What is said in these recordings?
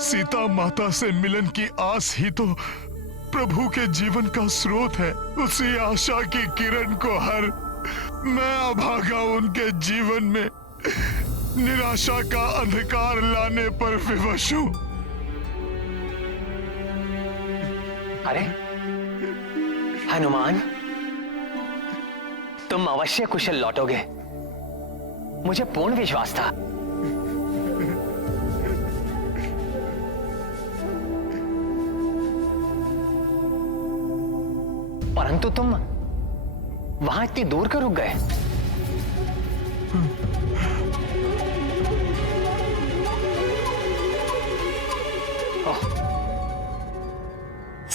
सीता माता से मिलन की आस ही तो प्रभु के जीवन का स्रोत है। उसी आशा की किरण को हर मैं अभागा उनके जीवन में निराशा का अंधकार लाने पर विवश हूं। अरे हनुमान, तुम अवश्य कुशल लौटोगे, मुझे पूर्ण विश्वास था। परंतु तुम वहां इतनी दूर क्यों रुक गए?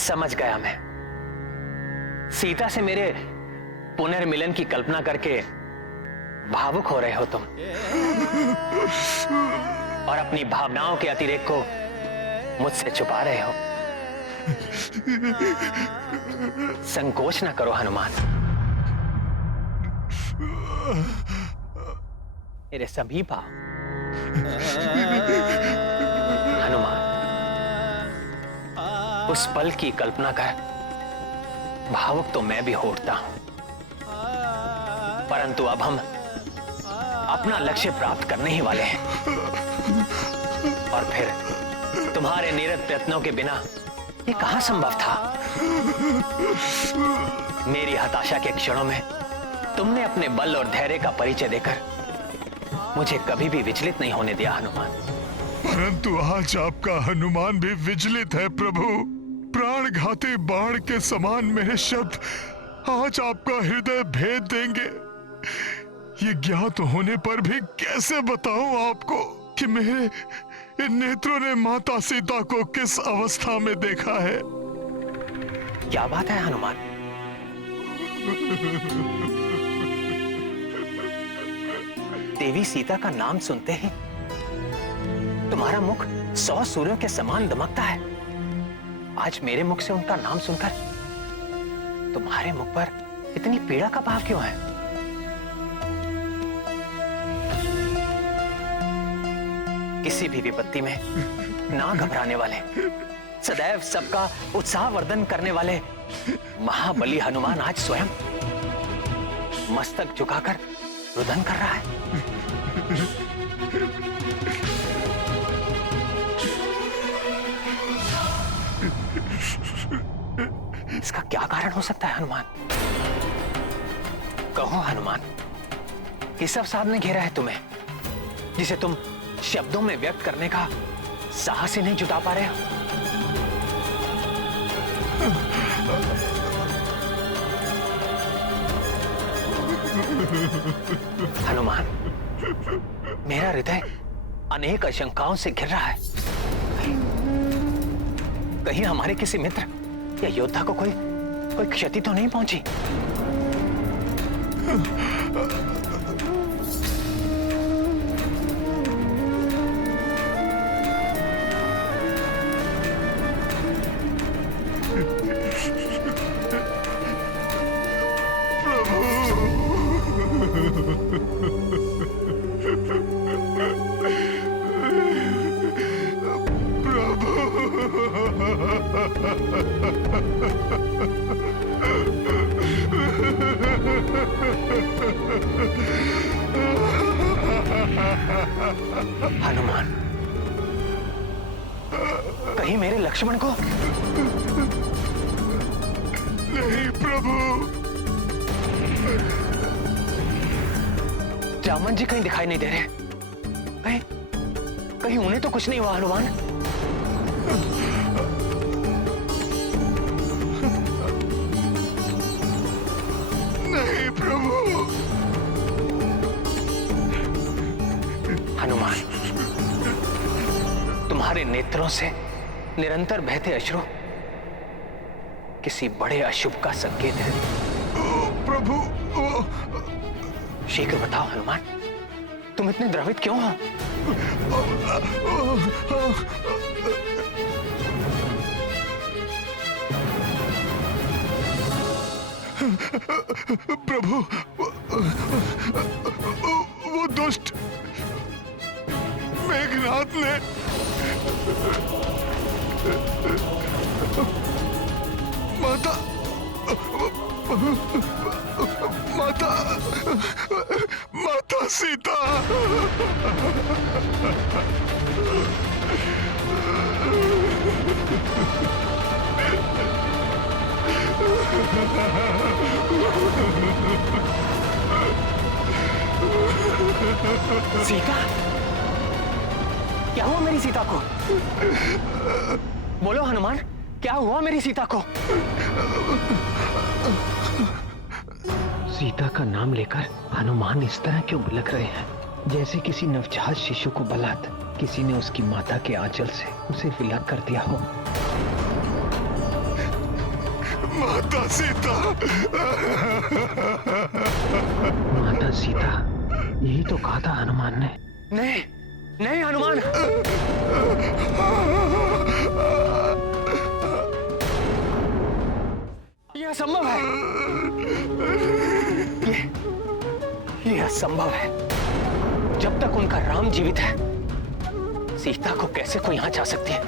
समझ गया मैं। सीता से मेरे पुनर्मिलन की कल्पना करके भावुक हो रहे हो तुम, और अपनी भावनाओं के अतिरेक को मुझसे छुपा रहे हो। संकोच न करो हनुमान। मेरे सभी भाव हनुमान, उस पल की कल्पना कर भावुक तो मैं भी होता हूं, परंतु अब हम अपना लक्ष्य प्राप्त करने ही वाले हैं। और फिर तुम्हारे निरत प्रयत्नों के बिना ये कहां संभव था? मेरी हताशा के क्षणों में तुमने अपने बल और धैर्य का परिचय देकर मुझे कभी भी विचलित नहीं होने दिया हनुमान। परंतु आज आपका हनुमान भी विचलित है प्रभु। प्राणघाती बाण के समान मेरे शब्द आज आपका हृदय भेद देंगे। ये ज्ञात होने पर भी कैसे बताऊं आपको कि मेरे इन नेत्रों ने माता सीता को किस अवस्था में देखा है। क्या बात है हनुमान? देवी सीता का नाम सुनते ही तुम्हारा मुख 100 सूर्यों के समान दमकता है। आज मेरे मुख से उनका नाम सुनकर तुम्हारे मुख पर इतनी पीड़ा का भाव क्यों है? किसी भी विपत्ति में ना घबराने वाले, सदैव सबका उत्साह वर्धन करने वाले महाबली हनुमान आज स्वयं मस्तक झुकाकर रुदन कर रहा है। इसका क्या कारण हो सकता है हनुमान? कहो हनुमान, किस अवसाद ने घेरा है तुम्हें, जिसे तुम शब्दों में व्यक्त करने का साहस ही नहीं जुटा पा रहे हो? हनुमान, मेरा हृदय अनेक आशंकाओं से घिर रहा है। कहीं हमारे किसी मित्र या योद्धा को कोई क्षति तो नहीं पहुंची? हनुमान, कहीं मेरे लक्ष्मण को? नहीं प्रभु। रामन जी कहीं दिखाई नहीं दे रहे। कहीं उन्हें तो कुछ नहीं हुआ हनुमान? नहीं प्रभु। हनुमान, तुम्हारे नेत्रों से निरंतर बहते अश्रु किसी बड़े अशुभ का संकेत है। प्रभु, शीघ्र बताओ हनुमान, तुम इतने द्रवित क्यों हो? प्रभु, वो दुष्ट मेघनाथ ने माता, माता, माता सीता। सीता? क्या हुआ मेरी सीता को? बोलो हनुमान, क्या हुआ मेरी सीता को? सीता का नाम लेकर हनुमान इस तरह क्यों बिलख रहे हैं, जैसे किसी नवजात शिशु को बलात् किसी ने उसकी माता के आंचल से उसे विलग कर दिया हो। माता सीता, माता सीता, यही तो कहा था हनुमान ने। नहीं, नहीं हनुमान, यह असंभव है। यह असंभव है। जब तक उनका राम जीवित है, सीता को कैसे कोई यहां जा सकती है?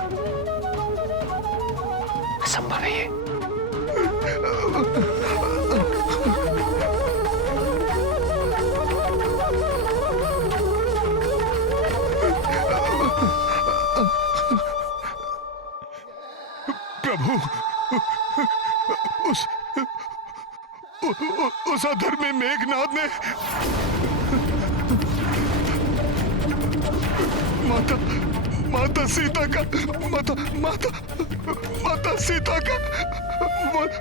असंभव है ये। प्रभु, उस अधर्मी मेघनाद ने माता सीता का माता सीता का वध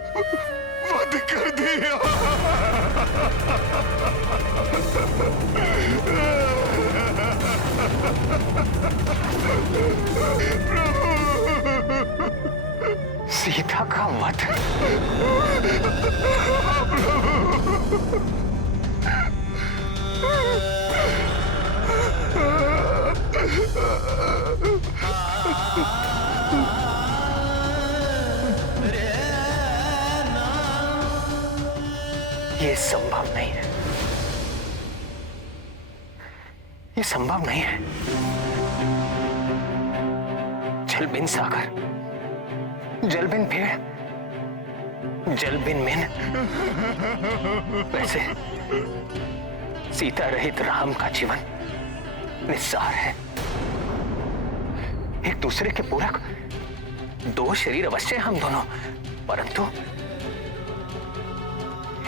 कर दिया। सीता का वध? ये संभव नहीं है। ये संभव नहीं है। जल बिन सागर, जल बिन पेड़, जल बिन मेन। वैसे सीता रहित राम का जीवन निस्सार है। एक दूसरे के पूरक दो शरीर अवश्य हम दोनों, परंतु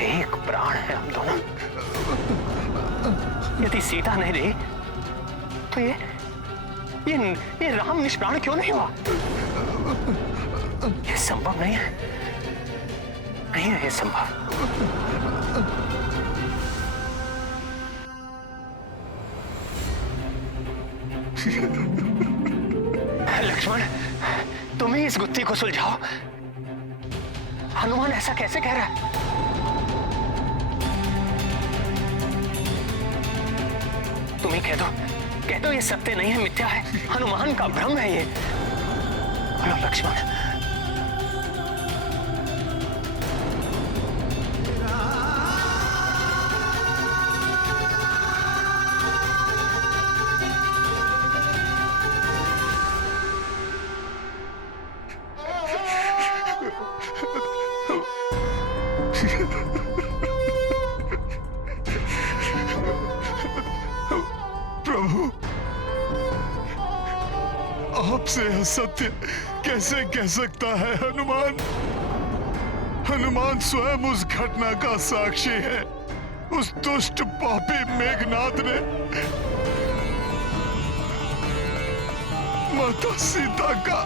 एक प्राण है हम दोनों। यदि सीता नहीं रही तो ये राम निष्प्राण क्यों नहीं हुआ? ये संभव नहीं है, नहीं है ये संभव। लक्ष्मण, तुम ही इस गुत्थी को सुलझाओ। हनुमान ऐसा कैसे कह रहा है? तुम ही कह दो ये सत्य नहीं है, मिथ्या है, हनुमान का भ्रम है ये। बोलो लक्ष्मण। प्रभु, आपसे असत्य कैसे कह सकता है हनुमान? हनुमान स्वयं उस घटना का साक्षी है। उस दुष्ट पापी मेघनाद ने माता सीता का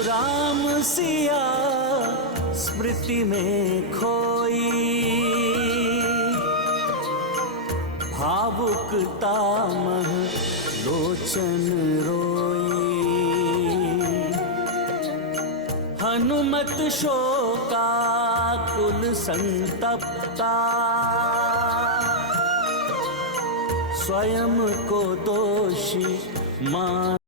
राम सिया स्मृति में खोई, भावुकता मह लोचन रोई। हनुमत शोकाकुल संतप्ता, स्वयं को दोषी मान